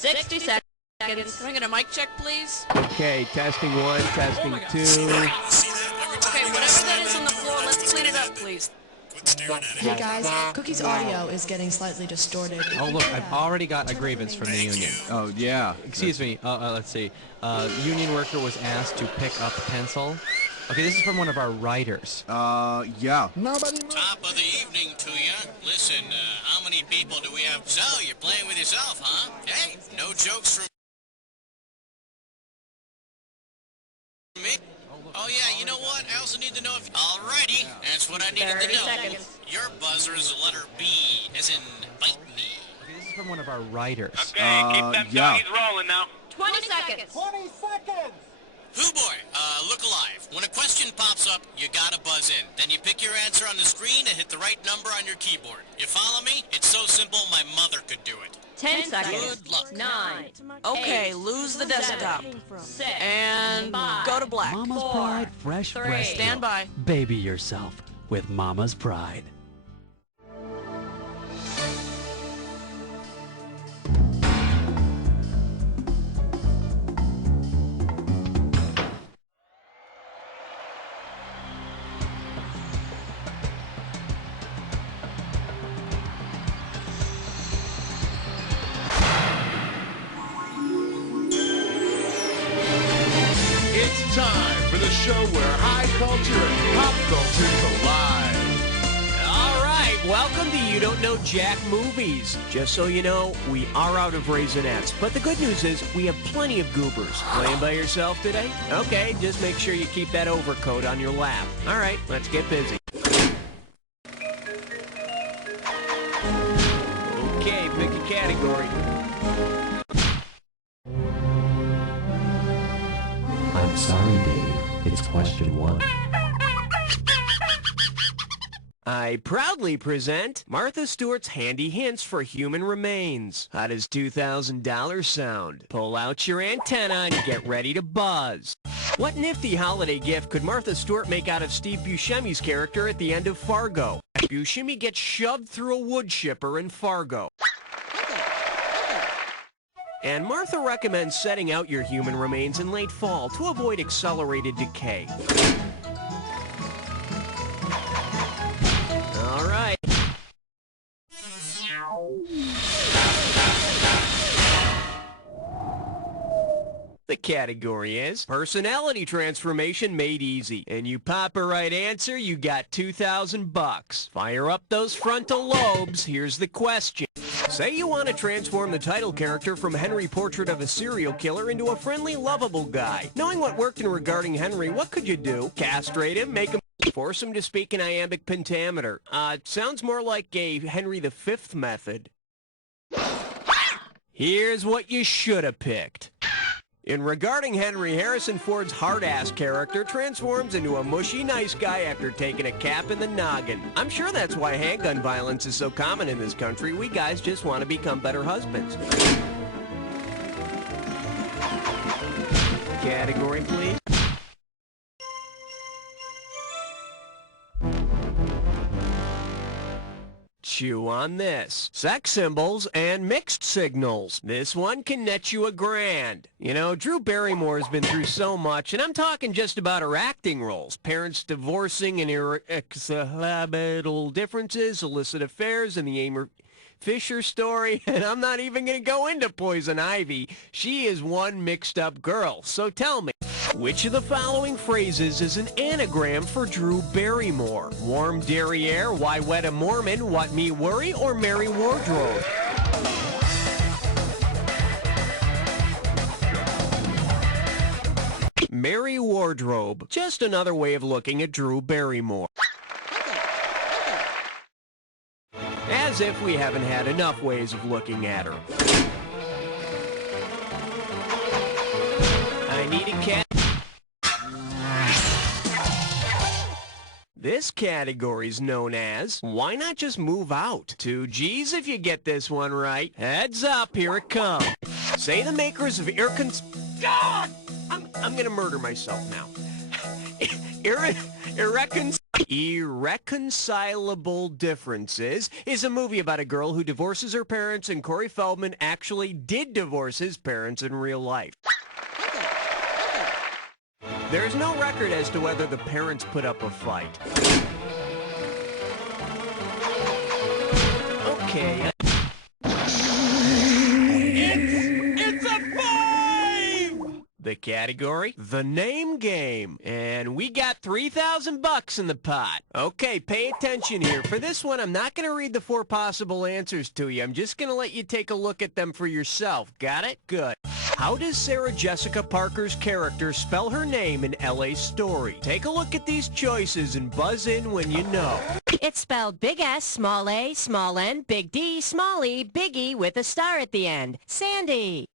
60 seconds. Can I get a mic check, please? Okay, testing one, testing two. Okay, whatever that is on the floor, let's clean it up, please. Hey guys, Cookie's audio is getting slightly distorted. Oh look, I've already got a grievance from the union. Oh yeah. Excuse me, let's see. Union worker was asked to pick up pencil. Okay, this is from one of our writers. Yeah. Top of the evening to you. Listen, how many people do we have? So, you're playing with yourself, huh? Hey, no jokes from me? Oh yeah, you know what? I also need to know if... Alrighty, that's what I needed to 30 know. seconds. Your buzzer is the letter B, as in bite me. Okay, this is from one of our writers. Okay, keep them doggies rolling now. 20 seconds. Hoo boy, look alive. When a question pops up, you gotta buzz in. Then you pick your answer on the screen and hit the right number on your keyboard. You follow me? It's so simple my mother could do it. 10 seconds. Good luck. 9. Okay, 8, lose the desktop. 6. And go to black. Mama's 4, Pride Fresh 3. Breast Stand Milk. by. Baby yourself with Mama's Pride. It's time for the show where high culture and pop culture collide. All right, welcome to You Don't Know Jack Movies. Just so you know, we are out of Raisinets, but the good news is we have plenty of goobers. Playing by yourself today? Okay, just make sure you keep that overcoat on your lap. All right, let's get busy. Okay, pick a category. I'm sorry, Dave. It's question 1. I proudly present Martha Stewart's handy hints for human remains. How does $2,000 sound? Pull out your antenna and get ready to buzz. What nifty holiday gift could Martha Stewart make out of Steve Buscemi's character at the end of Fargo? Buscemi gets shoved through a wood chipper in Fargo. And Martha recommends setting out your human remains in late fall to avoid accelerated decay. All right. The category is personality transformation made easy. And you pop a right answer, you got $2,000. Fire up those frontal lobes. Here's the question. Say you want to transform the title character from Henry Portrait of a Serial Killer into a friendly, lovable guy. Knowing what worked in Regarding Henry, what could you do? Castrate him, make him... Force him to speak in iambic pentameter. Sounds more like a Henry V method. Here's what you should have picked. In Regarding Henry, Harrison Ford's hard-ass character transforms into a mushy nice guy after taking a cap in the noggin. I'm sure that's why handgun violence is so common in this country. We guys just want to become better husbands. Category, please. Chew on this. Sex symbols and mixed signals. This one can net you $1,000. You know, Drew Barrymore's been through so much, and I'm talking just about her acting roles. Parents divorcing and irreconcilable differences, illicit affairs, and the Amy Fisher story, and I'm not even going to go into Poison Ivy. She is one mixed-up girl. So tell me, which of the following phrases is an anagram for Drew Barrymore? Warm derriere, why wed a Mormon, what me worry, or Mary Wardrobe? Mary Wardrobe. Just another way of looking at Drew Barrymore. As if we haven't had enough ways of looking at her. I need a cat. This category's known as, why not just move out? 2 G's if you get this one right. Heads up, here it comes. Say the makers of God! I'm gonna murder myself now. Irreconcilable Irreconcilable Differences is a movie about a girl who divorces her parents, and Corey Feldman actually did divorce his parents in real life. There's no record as to whether the parents put up a fight. Okay. It's a 5! The category? The Name Game. And we got $3,000 in the pot. Okay, pay attention here. For this one, I'm not going to read the 4 possible answers to you. I'm just going to let you take a look at them for yourself. Got it? Good. How does Sarah Jessica Parker's character spell her name in L.A. Story? Take a look at these choices and buzz in when you know. It's spelled big S, small a, small n, big D, small e, big E with a star at the end. Sandy.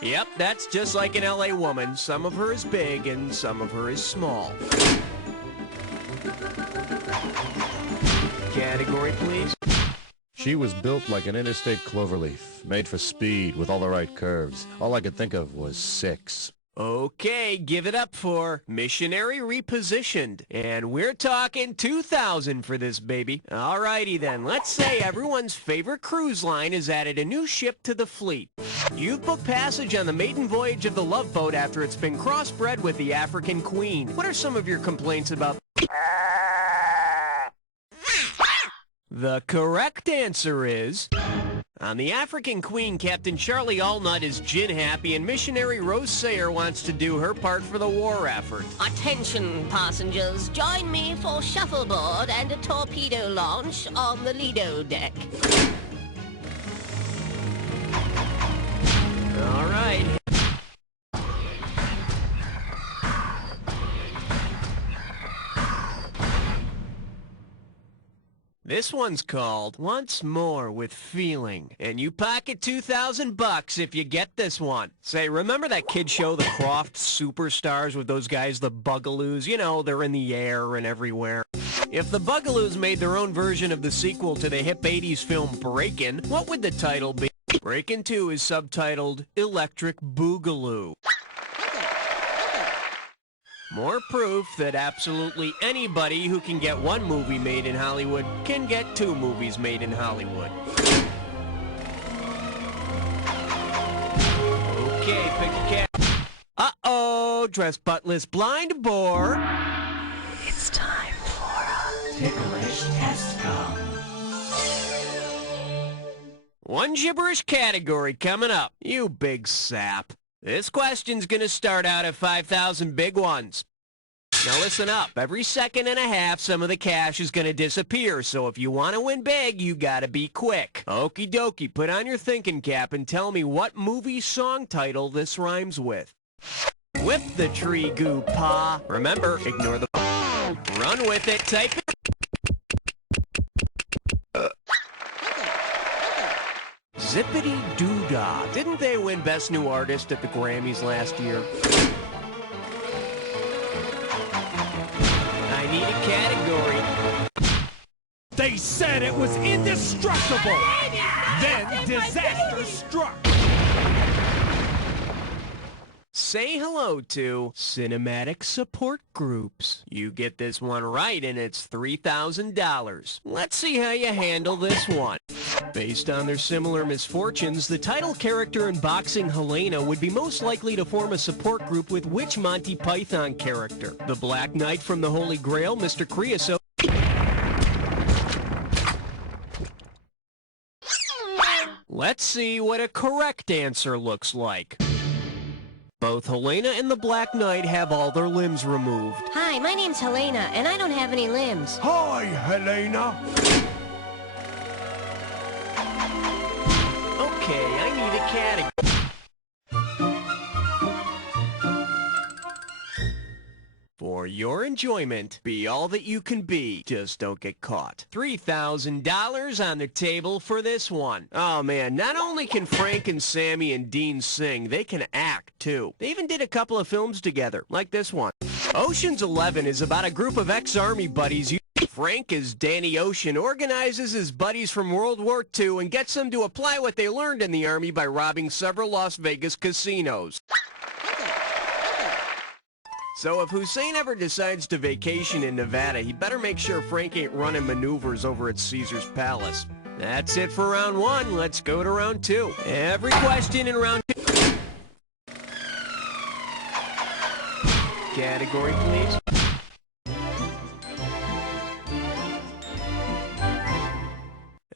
Yep, that's just like an L.A. woman. Some of her is big and some of her is small. Category, please. She was built like an interstate cloverleaf, made for speed with all the right curves. All I could think of was 6. Okay, give it up for Missionary Repositioned. And we're talking $2,000 for this baby. Alrighty then, let's say everyone's favorite cruise line has added a new ship to the fleet. You've booked passage on the maiden voyage of the Love Boat after it's been crossbred with the African Queen. What are some of your complaints about? The correct answer is... On the African Queen, Captain Charlie Allnut is gin happy, and Missionary Rose Sayer wants to do her part for the war effort. Attention, passengers. Join me for shuffleboard and a torpedo launch on the Lido deck. All right. This one's called Once More with Feeling, and you pocket $2,000 if you get this one. Say, remember that kid show, The Croft Superstars, with those guys, the Bugaloos? You know, they're in the air and everywhere. If the Bugaloos made their own version of the sequel to the hip 80s film Breakin', what would the title be? Breakin' 2 is subtitled Electric Boogaloo. More proof that absolutely anybody who can get one movie made in Hollywood can get 2 movies made in Hollywood. Okay, pick a cat. Uh-oh, dress buttless blind boar. It's time for a Ticklish test come. One gibberish category coming up. You big sap. This question's gonna start out at 5,000 big ones. Now listen up. Every second and a half, some of the cash is gonna disappear, so if you want to win big, you gotta be quick. Okie dokie, put on your thinking cap and tell me what movie song title this rhymes with. Whip the tree goo, pa. Remember, ignore the run with it, type it. Zippity-doo-dah. Didn't they win Best New Artist at the Grammys last year? I need a category. They said it was indestructible. Then disaster struck. Say hello to Cinematic Support Groups. You get this one right and it's $3,000. Let's see how you handle this one. Based on their similar misfortunes, the title character in Boxing Helena would be most likely to form a support group with which Monty Python character? The Black Knight from the Holy Grail, Mr. Creosote? Let's see what a correct answer looks like. Both Helena and the Black Knight have all their limbs removed. Hi, my name's Helena, and I don't have any limbs. Hi, Helena. Okay, I need a category. For your enjoyment, be all that you can be. Just don't get caught. $3,000 on the table for this one. Oh man, not only can Frank and Sammy and Dean sing, they can act too. They even did a couple of films together, like this one. Ocean's 11 is about a group of ex-Army buddies. Frank, as Danny Ocean, organizes his buddies from World War II and gets them to apply what they learned in the Army by robbing several Las Vegas casinos. So if Hussein ever decides to vacation in Nevada, he better make sure Frank ain't running maneuvers over at Caesar's Palace. That's it for round one. Let's go to round two. Every question in round two. Category, please.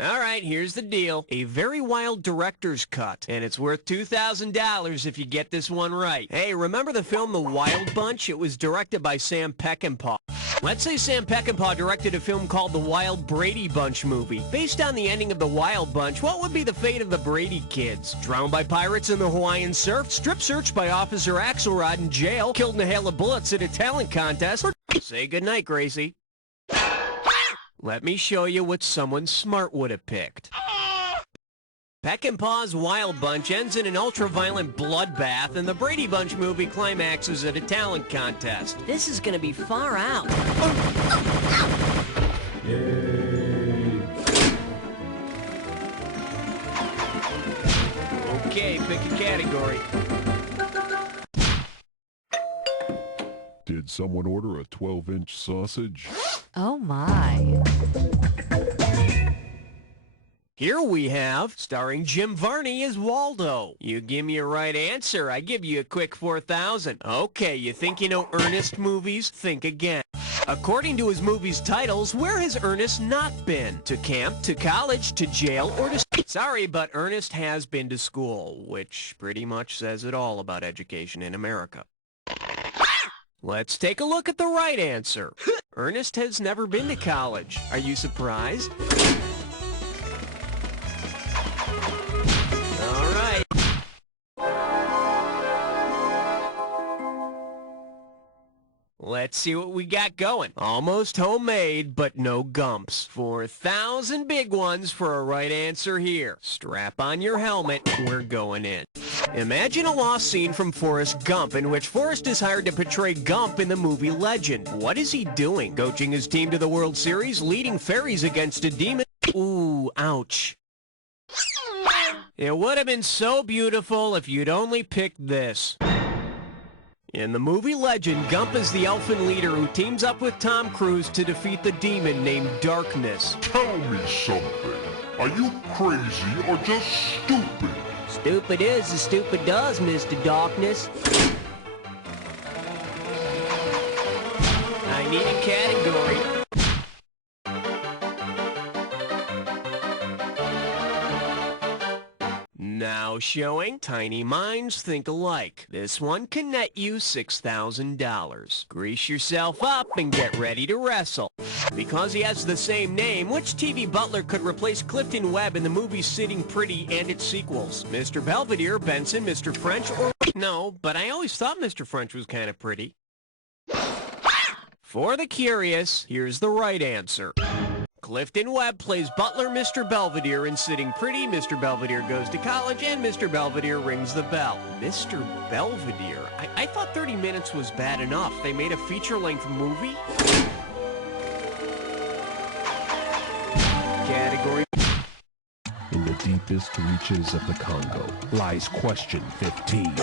All right, here's the deal. A very wild director's cut, and it's worth $2,000 if you get this one right. Hey, remember the film The Wild Bunch? It was directed by Sam Peckinpah. Let's say Sam Peckinpah directed a film called The Wild Brady Bunch movie. Based on the ending of The Wild Bunch, what would be the fate of the Brady kids? Drowned by pirates in the Hawaiian surf? Strip searched by Officer Axelrod in jail? Killed in a hail of bullets at a talent contest? Or say goodnight, Gracie. Let me show you what someone smart would have picked. Peckinpah's Wild Bunch ends in an ultra-violent bloodbath, and the Brady Bunch movie climaxes at a talent contest. This is gonna be far out. Okay, pick a category. Did someone order a 12-inch sausage? Oh my. Here we have, starring Jim Varney as Waldo. You give me a right answer, I give you a quick $4,000. Okay, you think you know Ernest movies? Think again. According to his movies' titles, where has Ernest not been? To camp, to college, to jail, or to... Sorry, but Ernest has been to school, which pretty much says it all about education in America. Let's take a look at the right answer. Ernest has never been to college. Are you surprised? All right. Let's see what we got going. Almost homemade, but no gumps. 4,000 big ones for a right answer here. Strap on your helmet. We're going in. Imagine a lost scene from Forrest Gump in which Forrest is hired to portray Gump in the movie Legend. What is he doing? Coaching his team to the World Series? Leading fairies against a demon? Ooh, ouch. It would have been so beautiful if you'd only picked this. In the movie Legend, Gump is the elfin leader who teams up with Tom Cruise to defeat the demon named Darkness. Tell me something. Are you crazy or just stupid? Stupid is as stupid does, Mr. Darkness. I need a category. Now showing Tiny Minds Think Alike. This one can net you $6,000. Grease yourself up and get ready to wrestle. Because he has the same name, which TV butler could replace Clifton Webb in the movies Sitting Pretty and its sequels? Mr. Belvedere, Benson, Mr. French, or... No, but I always thought Mr. French was kind of pretty. For the curious, here's the right answer. Clifton Webb plays butler Mr. Belvedere in Sitting Pretty, Mr. Belvedere Goes to College, and Mr. Belvedere Rings the Bell. Mr. Belvedere? I thought 30 minutes was bad enough. They made a feature-length movie? Category. In the deepest reaches of the Congo lies question 15.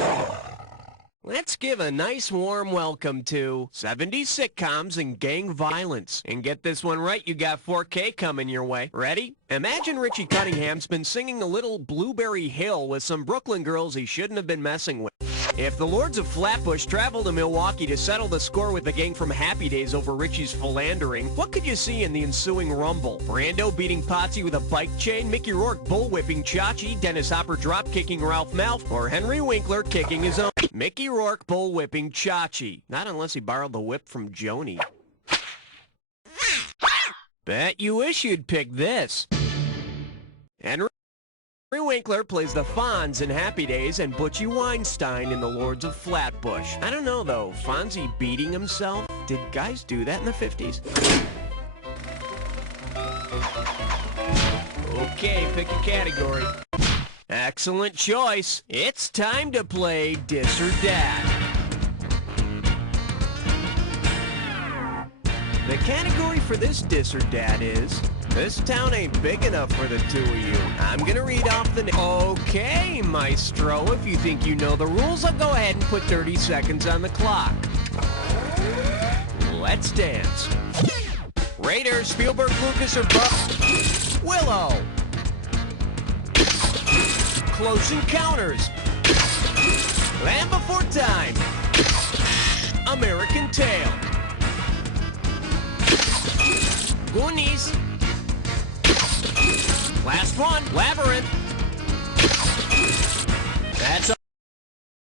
Let's give a nice warm welcome to 70s sitcoms and gang violence. And get this one right, you got 4K coming your way. Ready? Imagine Richie Cunningham's been singing a little Blueberry Hill with some Brooklyn girls he shouldn't have been messing with. If the Lords of Flatbush traveled to Milwaukee to settle the score with the gang from Happy Days over Richie's philandering, what could you see in the ensuing rumble? Brando beating Potsy with a bike chain, Mickey Rourke bullwhipping Chachi, Dennis Hopper drop-kicking Ralph Malph, or Henry Winkler kicking his own? Mickey Rourke bullwhipping Chachi. Not unless he borrowed the whip from Joni. Bet you wish you'd pick this. Henry Winkler plays the Fonz in Happy Days and Butchie Weinstein in The Lords of Flatbush. I don't know, though. Fonzie beating himself? Did guys do that in the 50s? Okay, pick a category. Excellent choice. It's time to play Dis or Dat. The category for this Dis or Dat is... This town ain't big enough for the two of you. I'm gonna read off the... Okay, Maestro, if you think you know the rules, I'll go ahead and put 30 seconds on the clock. Let's dance. Raiders, Spielberg, Lucas, or Buck. Willow. Close Encounters. Land Before Time. American Tail. Goonies. Last one, Labyrinth. That's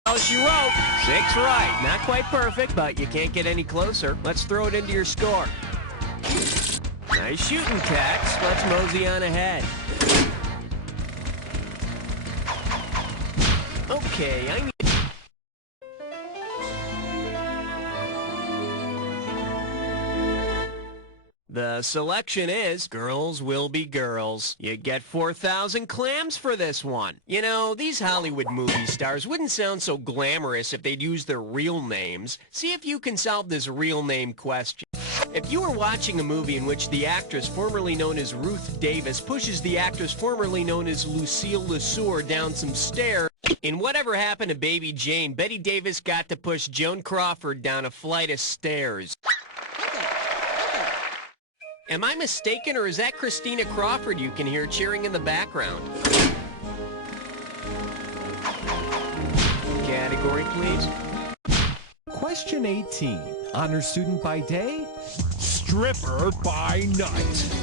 all she wrote. 6 right. Not quite perfect, but you can't get any closer. Let's throw it into your score. Nice shooting, Tex. Let's mosey on ahead. Okay, I need... The selection is Girls Will Be Girls. You get 4,000 clams for this one. You know, these Hollywood movie stars wouldn't sound so glamorous if they'd use their real names. See if you can solve this real name question. If you were watching a movie in which the actress formerly known as Ruth Davis pushes the actress formerly known as Lucille LeSueur down some stairs, in Whatever Happened to Baby Jane, Betty Davis got to push Joan Crawford down a flight of stairs. Am I mistaken, or is that Christina Crawford you can hear cheering in the background? Category, please. Question 18. Honor student by day, stripper by night.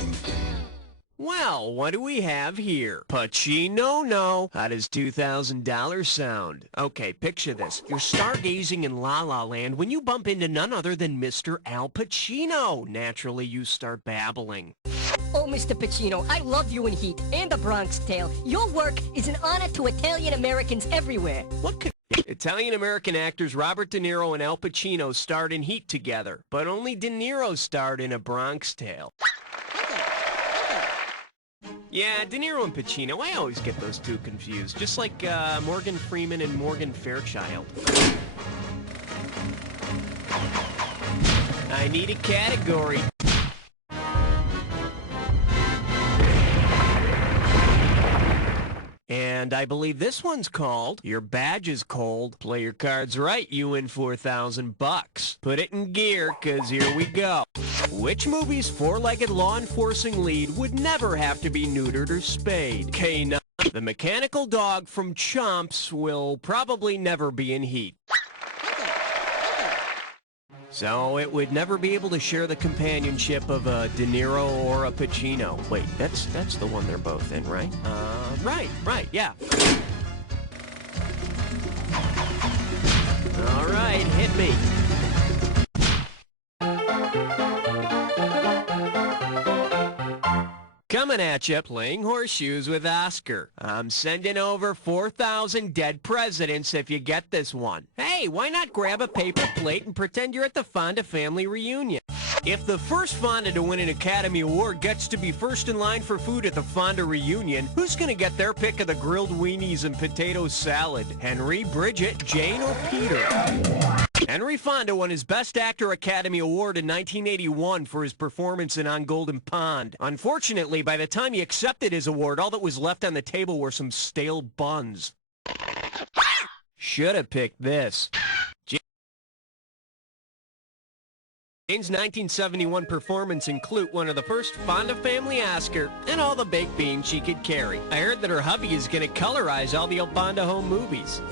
Well, what do we have here? Pacino, no. How does $2,000 sound? Okay, picture this. You're stargazing in La La Land when you bump into none other than Mr. Al Pacino. Naturally, you start babbling. Oh, Mr. Pacino, I love you in Heat and The Bronx Tale. Your work is an honor to Italian-Americans everywhere. What could... Italian-American actors Robert De Niro and Al Pacino starred in Heat together, but only De Niro starred in A Bronx Tale. Yeah, De Niro and Pacino, I always get those two confused, just like Morgan Freeman and Morgan Fairchild. I need a category. And I believe this one's called Your Badge is Cold. Play your cards right, you win 4,000 bucks. Put it in gear, 'cause here we go. Which movie's four-legged law enforcing lead would never have to be neutered or spayed? K9. The mechanical dog from Chomps will probably never be in Heat. So it would never be able to share the companionship of a De Niro or a Pacino. Wait, that's the one they're both in, right? Right, yeah. All right, hit me. Coming at you, playing horseshoes with Oscar. I'm sending over 4,000 dead presidents if you get this one. Hey, why not grab a paper plate and pretend you're at the Fonda family reunion? If the first Fonda to win an Academy Award gets to be first in line for food at the Fonda reunion, who's gonna get their pick of the grilled weenies and potato salad? Henry, Bridget, Jane, or Peter? Henry Fonda won his Best Actor Academy Award in 1981 for his performance in On Golden Pond. Unfortunately, by the time he accepted his award, all that was left on the table were some stale buns. Should have picked this. Jane's 1971 performance included one of the first Fonda family Oscar and all the baked beans she could carry. I heard that her hubby is going to colorize all the old Fonda home movies.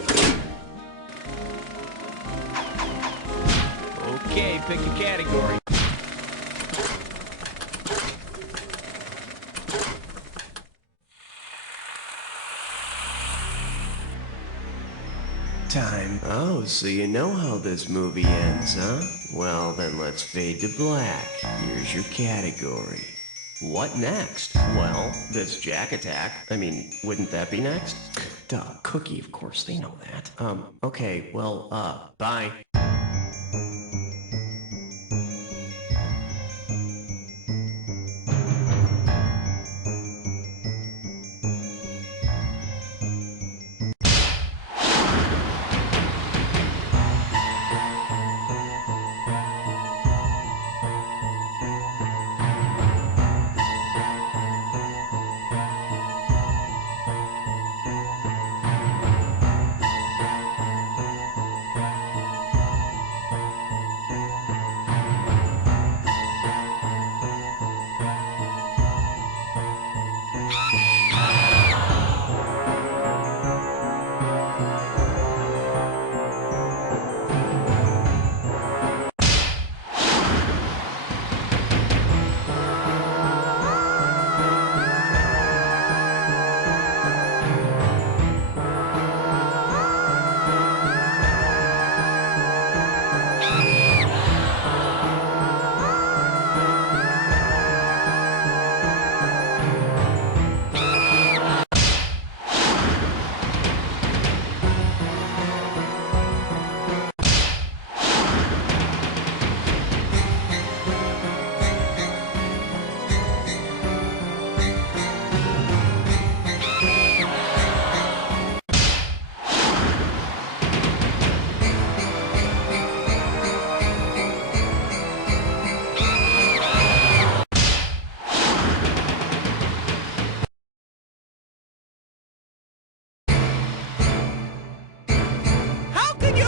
Okay, pick a category. Time. Oh, so you know how this movie ends, huh? Well, then let's fade to black. Here's your category. What next? Well, this Jack Attack. I mean, wouldn't that be next? Duh, Cookie, of course, they know that. Okay, well, bye.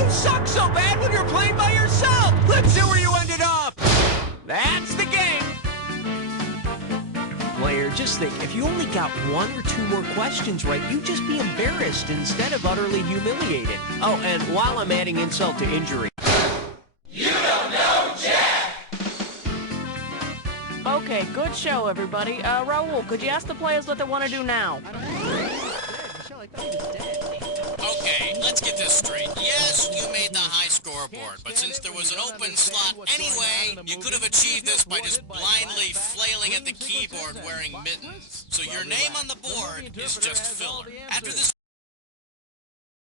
You suck so bad when you're playing by yourself! Let's see where you ended up! That's the game! Player, just think, if you only got 1 or 2 more questions right, you'd just be embarrassed instead of utterly humiliated. Oh, and while I'm adding insult to injury... You don't know Jack! Okay, good show, everybody. Raul, could you ask the players what they want to do now? Okay, let's get this straight. Yes, you made the high scoreboard, but since there was an open slot anyway, you could have achieved this by just blindly flailing at the keyboard wearing mittens. So your name on the board is just filler. After this